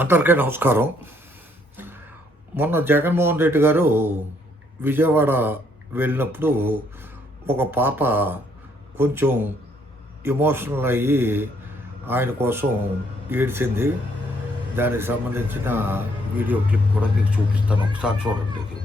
అందరికీ నమస్కారం. మొన్న జగన్మోహన్ రెడ్డి గారు విజయవాడ వెళ్ళినప్పుడు ఒక పాప కొంచెం ఎమోషనల్ అయ్యి ఆయన కోసం ఏడ్చింది. దానికి సంబంధించిన వీడియో క్లిప్ కూడా మీకు చూపిస్తాను. ఒకసారి చూడండి ఇది.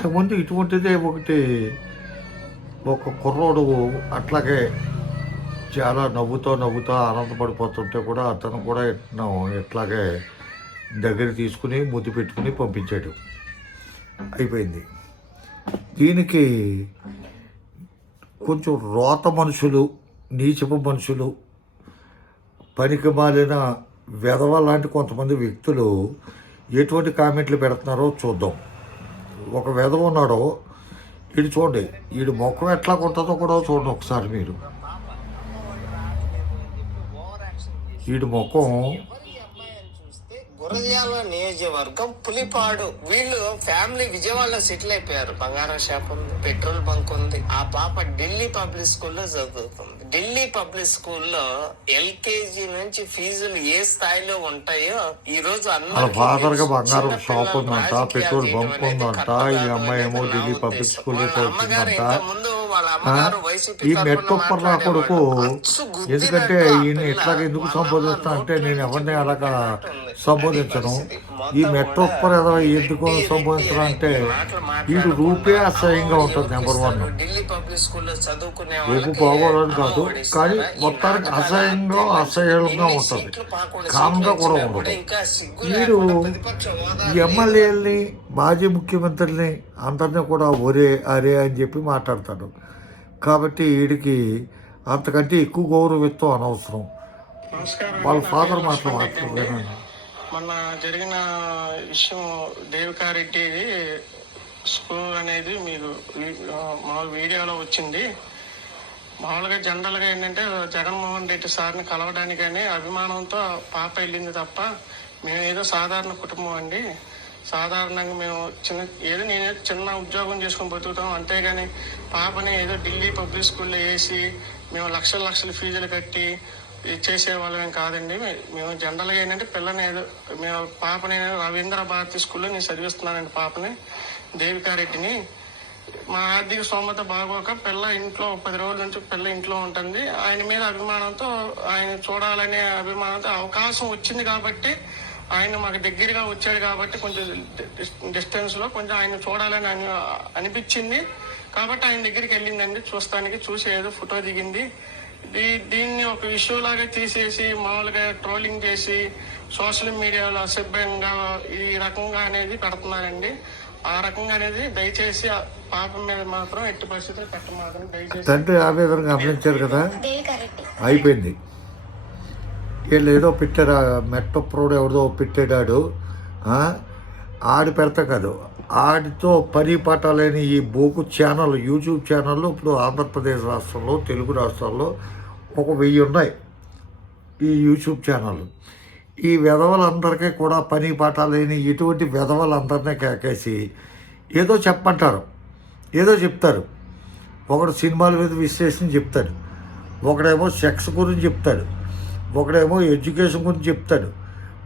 ఇంతకుముందు ఇటువంటిదే ఒకటి ఒక కుర్రోడు అట్లాగే చాలా నవ్వుతూ నవ్వుతూ ఆనందపడిపోతుంటే కూడా అతను కూడా ఎట్నో ఎట్లాగే దగ్గర తీసుకుని ముద్దు పెట్టుకుని పంపించాడు. అయిపోయింది. దీనికి కొంచెం రోత మనుషులు నీచపు మనుషులు పనికి మాలిన వెధవ లాంటి కొంతమంది వ్యక్తులు ఎటువంటి కామెంట్లు పెడుతున్నారో చూద్దాం. ఒక విధవ ఉన్నాడో వీడు చూడండి వీడి ముఖం ఎట్లా ఉంటుందో కూడా చూడండి ఒకసారి మీరు. వీడి ముఖం గురజాల నియోజకవర్గం పులిపాడు. వీళ్ళు ఫ్యామిలీ విజయవాడలో సెటిల్ అయిపోయారు. బంగారం షాప్ ఉంది పెట్రోల్ బంక్ ఉంది. ఆ పాప ఢిల్లీ పబ్లిక్ స్కూల్లో చదువుతుంది. ఢిల్లీ పబ్లిక్ స్కూల్లో ఎల్కేజీ నుంచి ఫీజులు ఏ స్థాయిలో ఉంటాయో ఈ రోజు ఫాదర్గా బంగారం షాప్ ఉందంట పెట్రోల్ బంక్ ఉందంట ఈ అమ్మాయి ఏమో ఢిల్లీ పబ్లిక్ స్కూల్లో చదువుతుందంట. ఈ మెట్టొప్పర్ నా కొడుకు ఎందుకంటే ఈయన ఇట్లాగ ఎందుకు సంబోధిస్తా అంటే నేను ఎవరిని అలాగా సంబోధించను. ఈ మెట్టొప్పర్ ఏదో ఎందుకు సంబోధించడం అంటే వీడు రూపే అసహ్యంగా ఉంటుంది నెంబర్ వన్ ఢిల్లీ పబ్లిక్ స్కూల్లో చదువుకునే రూపు బాగోదని కాదు కానీ మొత్తానికి అసహ్యంగా అసహ్యంగా ఉంటుంది. కామ్గా కూడా ఉండదు వీడు ఈ ఎమ్మెల్యేలని మాజీ ముఖ్యమంత్రుల్ని అందరినీ కూడా ఒరే అరే అని చెప్పి మాట్లాడతాడు. కాబట్టి వీడికి అంతకంటే ఎక్కువ గౌరవిత్వం అనవసరం. నమస్కారం. వాళ్ళ ఫాదర్ మాత్రం మాట్లాడలేనండి. మొన్న జరిగిన విషయం దేవికారెడ్డి స్కూల్ అనేది మీకు మా వీడియోలో వచ్చింది. మామూలుగా జనరల్గా ఏంటంటే జగన్మోహన్ రెడ్డి సార్ని కలవడానికని అభిమానంతో పాప వెళ్ళింది తప్ప మేము ఏదో సాధారణ కుటుంబం అండి. సాధారణంగా మేము చిన్న ఏదో నేను చిన్న ఉద్యోగం చేసుకొని బతుకుతాం. అంతేగాని పాపని ఏదో ఢిల్లీ పబ్లిక్ స్కూల్లో వేసి మేము లక్షల లక్షల ఫీజులు కట్టి చేసే వాళ్ళమేం కాదండి. మేము జనరల్గా ఏంటంటే పిల్లని ఏదో మేము పాపని రవీంద్ర భారతి స్కూల్లో నేను చదివిస్తున్నానండి పాపని దేవికారెడ్డిని మా ఆర్థిక స్తోమత బాగోక పిల్ల ఇంట్లో పది రోజుల నుంచి పిల్ల ఇంట్లో ఉంటుంది. ఆయన మీద అభిమానంతో ఆయన చూడాలనే అభిమానంతో అవకాశం వచ్చింది కాబట్టి ఆయన మాకు దగ్గరగా వచ్చాడు కాబట్టి కొంచెం డిస్టెన్స్లో కొంచెం ఆయన చూడాలని అని అనిపించింది. కాబట్టి ఆయన దగ్గరికి వెళ్ళిందండి. చూస్తానికి చూసి ఏదో ఫోటో దిగింది. దీ దీన్ని ఒక ఇష్యూ లాగా తీసేసి మామూలుగా ట్రోలింగ్ చేసి సోషల్ మీడియాలో అసభ్యంగా ఈ రకంగా అనేది పెడుతున్నారండి. ఆ రకంగా అనేది దయచేసి ఆ పాపం మీద మాత్రం ఎట్టి పరిస్థితులు పెట్టమాత్రం దయచేసి తండ్రి ఆవేదన గమనించారు కదా? అయిపోయింది. వీళ్ళు ఏదో పెట్టారు మెట్టప్రోడు ఎవరిదో పెట్టాడు ఆ? ఆడి పెడతా కాదు. ఆడితో పని ఈ బోకు ఛానల్ యూట్యూబ్ ఛానళ్ళు ఇప్పుడు ఆంధ్రప్రదేశ్ రాష్ట్రంలో తెలుగు రాష్ట్రాల్లో ఒక వెయ్యి ఉన్నాయి ఈ యూట్యూబ్ ఛానల్ ఈ విధవలందరికీ కూడా పని పాఠాలేని ఇటువంటి విధవలందరినీ కేకేసి ఏదో చెప్పంటారు ఏదో చెప్తారు. ఒకడు సినిమాల మీద విశ్లేషణ చెప్తాడు ఒకడేమో సెక్స్ గురించి చెప్తాడు ఒకడేమో ఎడ్యుకేషన్ గురించి చెప్తాడు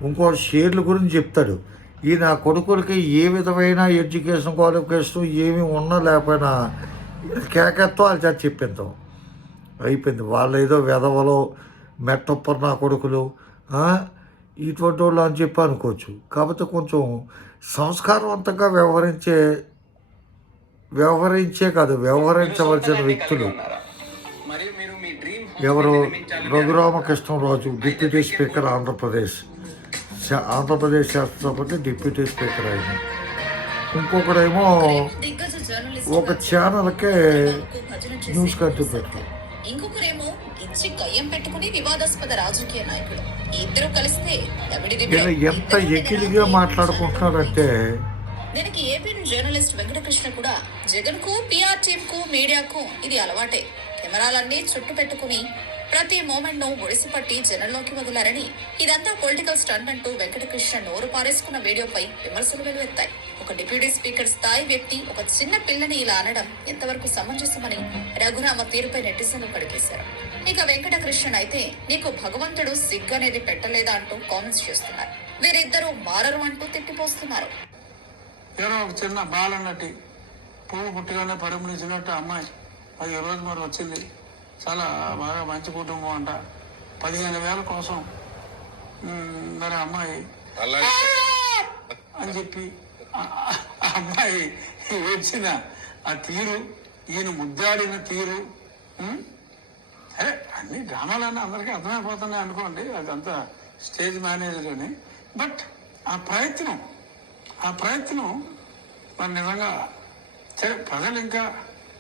ఇంకో షేర్ల గురించి చెప్తాడు. ఈ నా కొడుకులకి ఏ విధమైన ఎడ్యుకేషన్ క్వాలిఫికేషన్ ఏమి ఉన్నా లేకపోయినా కేకెత్తో వాళ్ళ చేత చెప్పిందాం. అయిపోయింది. వాళ్ళు ఏదో వెధవలో మెట్టప్పర్ నా కొడుకులు? ఇటువంటి వాళ్ళు అని చెప్పి అనుకోవచ్చు. కాకపోతే కొంచెం సంస్కారవంతంగా వ్యవహరించే వ్యవహరించే కాదు వ్యవహరించవలసిన వ్యక్తులు. ఎవరు? Raghu Rama Krishna Raju deputy speaker Andhra Pradesh. Andhra Pradesh శాసనసభకి డిప్యూటీ స్పీకర్ ఆయన ఇంకొకడేమో ఒక ఛానల్కే న్యూస్ కట్టు పెట్టు ఇంకొకరేమో ఇచ్చి కయ్యం పెట్టుకుని వివాదాస్పద రాజకీయ నాయకుడు. ఇద్దరు కలిస్తే ఎంత ఎకిలిగా మాట్లాడుకుంటున్నారంటే దీనికి ఏపీ జర్నలిస్ట్ వెంకటకృష్ణ కూడా జగన్కు పిఆర్ టీమ్కు మీడియాకు ఇది అలవాటే. కెమెరాలన్నీ చుట్టు పెట్టుకుని ప్రతి మూమెంట్ను ఒడిసిపట్టి జనంలోకి వదిలారని ఇదంతా పొలిటికల్ స్టంట్ అంటూ వెంకటకృష్ణ నోరు పారేసుకున్న వీడియోపై విమర్శలు వెలువెత్తాయి. ఒక డిప్యూటీ స్పీకర్ స్థాయి వ్యక్తి ఒక చిన్న పిల్లని ఇలా అనడం ఎంతవరకు సమంజసమని రఘురామ తీరుపై నెటిజన్లు కడిగేశారు. ఇక వెంకటకృష్ణ అయితే నీకు భగవంతుడు సిగ్గు అనేది పెట్టలేదా అంటూ కామెంట్స్ చేస్తున్నారు. వీరిద్దరూ మారరు అంటూ తిట్టిపోస్తున్నారు. ఎవరో ఒక చిన్న బాలన్నటి పువ్వు పుట్టిగానే పరిమణించినట్టు అమ్మాయి. అది ఈ రోజు మరి వచ్చింది. చాలా బాగా మంచి కుటుంబం అంట. పదిహేను వేల కోసం మరి అమ్మాయి అని చెప్పి అమ్మాయి వచ్చిన ఆ తీరు ఈయన ముద్దాడిన తీరు సరే అన్ని డ్రామాలన్నీ అందరికీ అర్థమైపోతున్నాయి అనుకోండి అదంతా స్టేజ్ మేనేజర్ అని. బట్ ఆ ప్రయత్నం ఆ ప్రయత్నం మరి నిజంగా ప్రజలు ఇంకా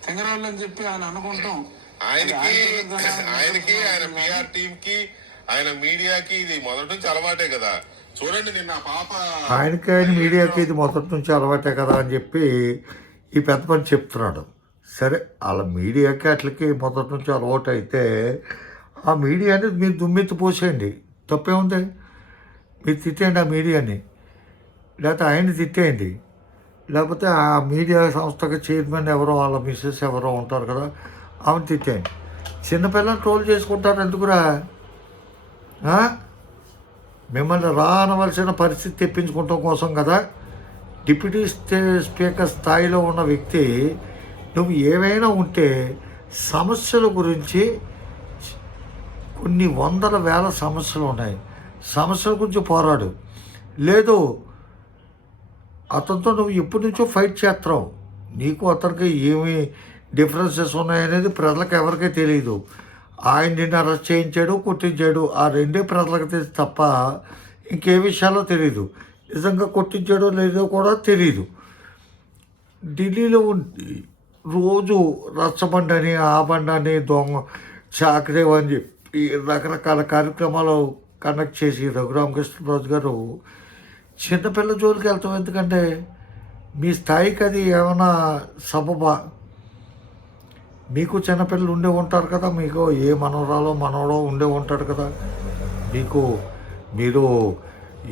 తెంగరాళ్ళు అని చెప్పి ఆయన అనుకుంటాం ఆయనకి ఆయనకి ఆయన పిఆర్ టీమ్కి ఆయన మీడియాకి ఇది మొదటి నుంచి అలవాటే కదా. చూడండి నిన్న పాప ఆయనకి ఆయన మీడియాకి ఇది మొదటి నుంచి అలవాటే కదా అని చెప్పి ఈ పెద్ద పని చెప్తున్నాడు. సరే వాళ్ళ మీడియాకి అట్లకి మొదటి నుంచి అలవాటు అయితే ఆ మీడియాని మీరు దుమ్మెత్తి పోసేయండి. తప్పే ఉంది మీరు తిట్టేయండి ఆ మీడియాని. లేకపోతే ఆయన్ని తిట్టేయండి. లేకపోతే ఆ మీడియా సంస్థకి చైర్మన్ ఎవరో వాళ్ళ మిస్సెస్ ఎవరో ఉంటారు కదా ఆమెను తిట్టేయండి చిన్నపిల్లలు ట్రోల్ చేసుకుంటారు ఎందుకురా? మిమ్మల్ని రానవలసిన పరిస్థితి తెప్పించుకోవటం కోసం కదా. డిప్యూటీ స్పీకర్ స్థాయిలో ఉన్న వ్యక్తి నువ్వు ఏవైనా ఉంటే సమస్యల గురించి కొన్ని వందల వేల సమస్యలు ఉన్నాయి. సమస్యల గురించి పోరాడు. లేదు అతనితో నువ్వు ఎప్పటి నుంచో ఫైట్ చేస్తున్నావు నీకు అతనికి ఏమి డిఫరెన్సెస్ ఉన్నాయనేది ప్రజలకు ఎవరికీ తెలియదు ఆయన నిన్ను అరెస్ట్ చేయించాడు కొట్టించాడు. ఆ రెండే ప్రజలకు తెలిసి తప్ప ఇంకే విషయాలో తెలియదు నిజంగా కొట్టించాడో లేదో కూడా తెలియదు ఢిల్లీలో ఉండి రోజు రచ్చబండని ఆ బండని దొంగ చాకరేవ్ అని చెప్పి రకరకాల కార్యక్రమాలు కండక్ట్ చేసి రఘురామకృష్ణరాజు గారు చిన్నపిల్ల జోలికి వెళ్తాం. ఎందుకంటే మీ స్థాయికి అది ఏమైనా సబబా మీకు చిన్నపిల్లలు ఉండే ఉంటారు కదా మీకు ఏ మనవరాలో మనవడో ఉండే ఉంటాడు కదా. మీకు మీరు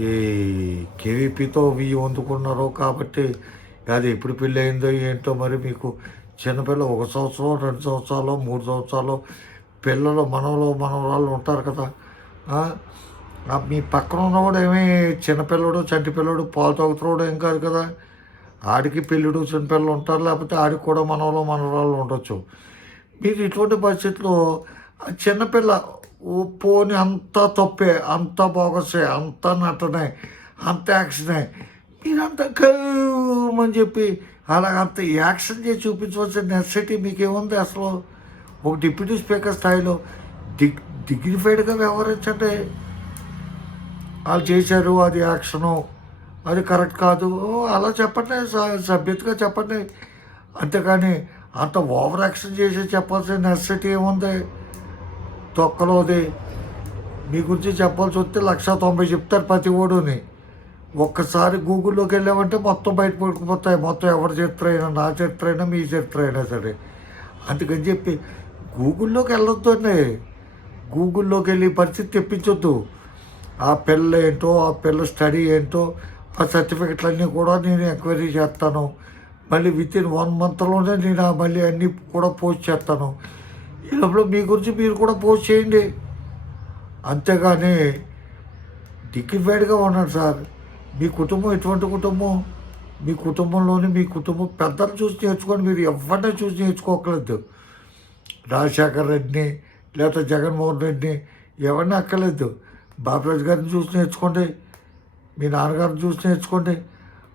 ఈ కేవీపీతో వెయ్యి వందుకున్నారో కాబట్టి అది ఎప్పుడు పెళ్ళి అయిందో ఏంటో మరి మీకు చిన్నపిల్ల ఒక సంవత్సరం రెండు సంవత్సరాలు మూడు సంవత్సరాలు పిల్లలు మనవలు మనవరాళ్ళు ఉంటారు కదా. మీ పక్కన ఉన్నవాడు ఏమీ చిన్నపిల్లడు చంటి పిల్లడు పాలు తాగుతున్నాడు ఏం కాదు కదా. ఆడికి పిల్లుడు చిన్నపిల్లలు ఉంటారు లేకపోతే ఆడికి కూడా మనవలు మనవరాళ్ళు ఉండొచ్చు. మీరు ఇటువంటి పరిస్థితుల్లో చిన్నపిల్ల పోని అంతా తప్పే అంత బోగసే అంత నటనే అంత యాక్షనే మీరంతా కమ్మని చెప్పి అలాగ అంత యాక్షన్ చేసి చూపించవలసిన నెసెసిటీ మీకేముంది అసలు? ఒక డిప్యూటీ స్పీకర్ స్థాయిలో డిగ్ డిగ్నిఫైడ్గా వ్యవహరించండి వాళ్ళు చేశారు అది యాక్షను అది కరెక్ట్ కాదు. అలా చెప్పండి స- సభ్యతగా చెప్పండి అంతేకాని అంత ఓవర్ యాక్షన్ చేసి చెప్పాల్సిన నెసెసిటీ ఏముంది? తొక్కలోది. మీ గురించి చెప్పాల్సి వస్తే లక్ష తొంభై చెప్తారు ప్రతి ఓడుని. ఒక్కసారి గూగుల్లోకి వెళ్ళామంటే మొత్తం బయట పడుకుపోతాయి మొత్తం ఎవరి చరిత్ర అయినా నా చరిత్ర అయినా మీ చరిత్ర అయినా సరే. అందుకని చెప్పి గూగుల్లోకి వెళ్ళొద్దు అండి గూగుల్లోకి వెళ్ళి పరిస్థితి తెప్పించొద్దు. ఆ పిల్ల ఏంటో ఆ పిల్ల స్టడీ ఏంటో ఆ సర్టిఫికెట్లన్నీ కూడా నేను ఎంక్వైరీ చేస్తాను. మళ్ళీ విత్ ఇన్ వన్ మంత్లోనే నేను మళ్ళీ అన్నీ కూడా పోస్ట్ చేస్తాను. ఈ లోపల మీ గురించి మీరు కూడా పోస్ట్ చేయండి. అంతేగాని డిగ్నిఫైడ్గా ఉన్నాడు సార్. మీ కుటుంబం ఎటువంటి కుటుంబం? మీ కుటుంబంలోని మీ కుటుంబం పెద్దలు చూసి నేర్చుకోండి. మీరు ఎవరిని చూసి నేర్చుకోకలేదు. రాజశేఖర్ రెడ్డిని లేకపోతే జగన్మోహన్ రెడ్డిని ఎవరిని అక్కర్లేదు. బాబరాజు గారిని చూసి నేర్చుకోండి. మీ నాన్నగారిని చూసి నేర్చుకోండి.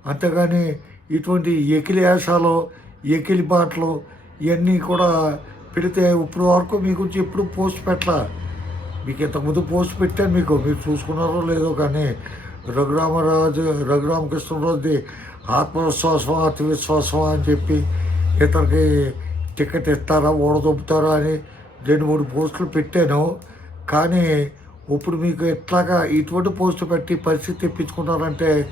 అంతేగాని ఇటువంటి ఎకిలి యాసాలు ఎకిలి బాటలు ఇవన్నీ కూడా పెడితే ఇప్పుడు వరకు మీ గురించి ఎప్పుడు పోస్ట్ పెట్టలా? మీకు ఇంతకుముందు పోస్ట్ పెట్టాను మీకు. మీరు చూసుకున్నారో లేదో కానీ రఘురామరాజు రఘురామకృష్ణరాజుది ఆత్మవిశ్వాసం అతి అని చెప్పి ఇతనికి టికెట్ ఇస్తారా ఓడదొబ్బుతారా అని రెండు మూడు పోస్టులు పెట్టాను. కానీ ఇప్పుడు మీకు ఎట్లాగా ఇటువంటి పోస్టులు పెట్టి పరిస్థితి తెప్పించుకున్నారంటే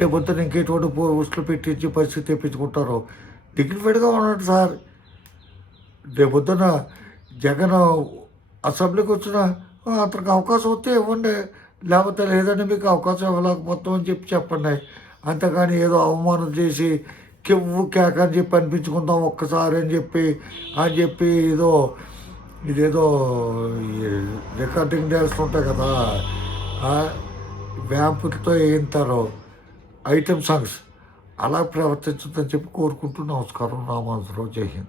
రేపొద్దున ఇంకెటువంటి ఉసులు పెట్టించి పరిస్థితి తెప్పించుకుంటారు. డిగ్నిఫైడ్గా ఉన్నాడు సార్. రేపొద్దున జగన్ అసెంబ్లీకి వచ్చిన అతనికి అవకాశం వస్తే ఇవ్వండి. లేకపోతే లేదండి మీకు అవకాశం ఇవ్వలేకపోతాం అని చెప్పి చెప్పండి. అంతేగాని ఏదో అవమానం చేసి కివ్వు కేక అని చెప్పి అనిపించుకుందాం ఒక్కసారి అని చెప్పి అని చెప్పి ఏదో ఇదేదో రికార్డింగ్ డ్యాన్స్ ఉంటాయి కదా వ్యాంపులతో వేయింతారు. ఐటమ్ సాంగ్స్ అలా ప్రవర్తించదని చెప్పి కోరుకుంటూ నమస్కారం. రామానుజరావు. జై హింద్.